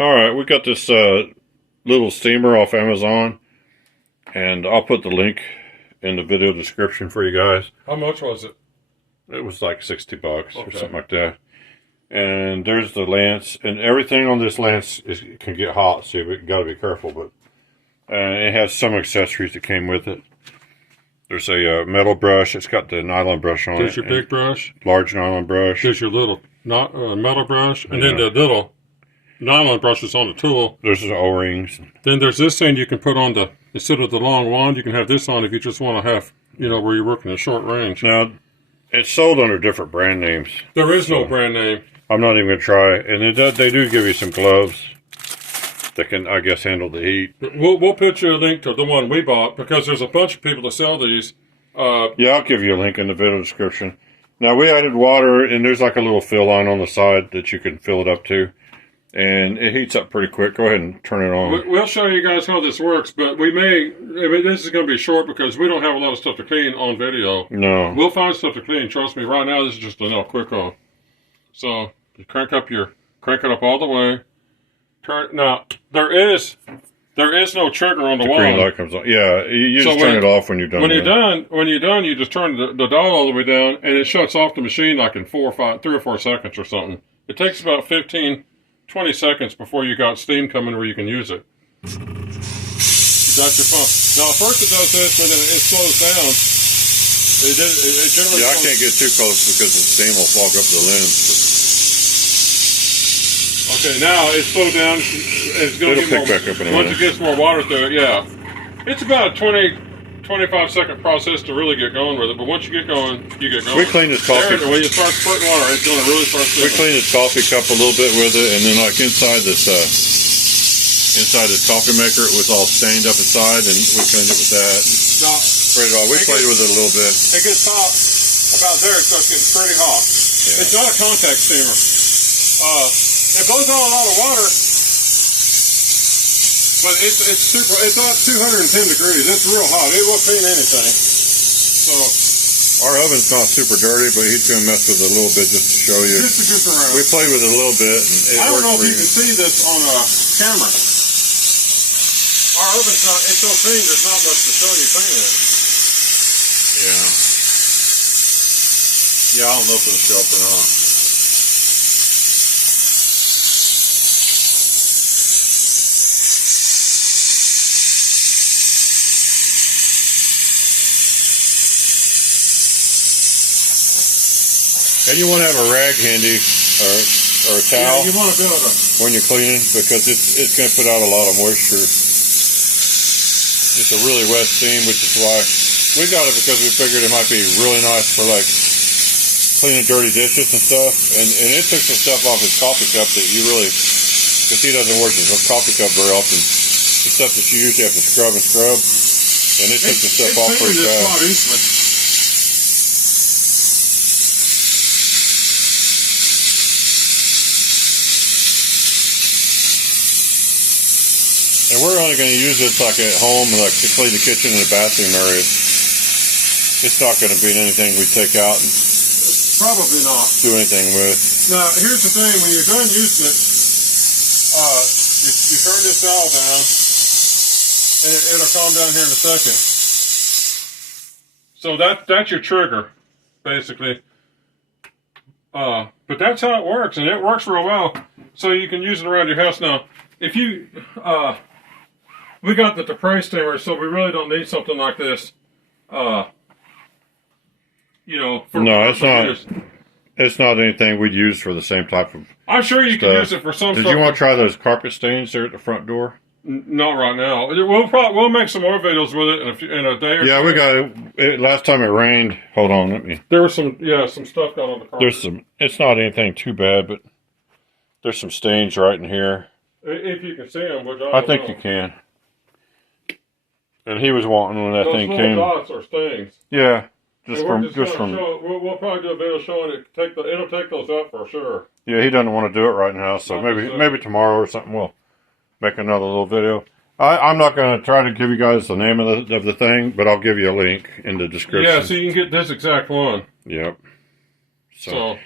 Alright, we got this little steamer off Amazon, and I'll put the link in the video description for you guys. How much was it? It was like 60 bucks or something like that. And there's the lance, and everything on this lance can get hot, so you got to be careful. But it has some accessories that came with it. There's a metal brush. It's got the nylon brush on it. There's your big brush. Large nylon brush. There's your little metal brush, and then the little nylon brush is on the tool. There's the O-rings. Then there's this thing you can put on the, instead of the long wand, you can have this on if you just want to have, you know, where you're working a short range. Now, it's sold under different brand names. There is no brand name. I'm not even going to try. And they do give you some gloves that can, I guess, handle the heat. We'll put you a link to the one we bought, because there's a bunch of people that sell these. Yeah, I'll give you a link in the video description. Now, we added water, and there's like a little fill line on the side that you can fill it up to. And it heats up pretty quick. Go ahead and turn it on. We'll show you guys how this works, but this is going to be short because we don't have a lot of stuff to clean on video. No. We'll find stuff to clean. Trust me, right now this is just enough quick on. So, you crank it up all the way. Now, there is no trigger on the wand. Green light comes on. Yeah, you just turn it off when you're done. When you're done, you just turn the dial all the way down, and it shuts off the machine like in 3 or 4 seconds or something. It takes about 20 seconds before you got steam coming where you can use it. That's your phone. Now, first it does this, but then it slows down. It generally. Yeah, I can't get too close because the steam will fog up the lens. Okay, now it's slowed down. It's going to pick back up in a minute. Once it gets more water through it, yeah. It's about a 25-second process to really get going with it, but once you get going, you get going. We cleaned this coffee. When you start squirting water, it's going to really start We cleaned this coffee cup a little bit with it, and then like inside this coffee maker, it was all stained up inside, and we cleaned it with that. Now, We played with it a little bit. It gets hot about there. It starts getting pretty hot. Yeah. It's not a contact steamer. It blows on a lot of water, but it's super. It's not 210 degrees. It's real hot. It won't clean anything. So our oven's not super dirty, but he's gonna mess with it a little bit just to show you. Just to get around. We played with it a little bit. And I don't know if you can see this on a camera. Our oven's not. It's so clean. There's not much to show you cleaning it. Yeah. Yeah, I don't know if it'll show up or not. And you want to have a rag handy or a towel. Yeah, you want to be able to. When you're cleaning, because it's going to put out a lot of moisture. It's a really wet steam, which is why we got it, because we figured it might be really nice for like cleaning dirty dishes and stuff. And it took some stuff off his coffee cup that you really, because he doesn't work his coffee cup very often. The stuff that you usually have to scrub, and it took the stuff off pretty fast. And we're only going to use this like at home, like to clean the kitchen and the bathroom areas. It's not going to be anything we take out and probably not do anything with. Now, here's the thing: when you're done using it, you turn this valve down, and it'll calm down here in a second. So that's your trigger, basically. But that's how it works, and it works real well. So you can use it around your house now. If you we got the Pressurized steamer, so we really don't need something like this. You know, no, it's not. It's not anything we'd use for the same type of. I'm sure you can use it for some. Did you want to try those carpet stains there at the front door? Not right now. We'll make some more videos with it in a day or yeah, two. we got it. Last time it rained. Hold on, let me. There was some stuff got on the carpet. There's some. It's not anything too bad, but there's some stains right in here. If you can see them, which I think you can. And he was wanting when that thing came. Those dots are stains. Yeah, just from. We'll probably do a video showing it. It'll take those out for sure. Yeah, he doesn't want to do it right now, so maybe tomorrow or something we'll make another little video. I'm not going to try to give you guys the name of the thing, but I'll give you a link in the description. Yeah, so you can get this exact one. Yep. So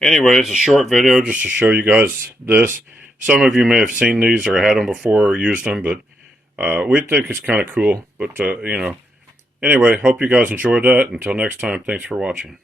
anyways, a short video just to show you guys this. Some of you may have seen these or had them before or used them, but we think it's kind of cool. But, you know, anyway, hope you guys enjoyed that. Until next time, thanks for watching.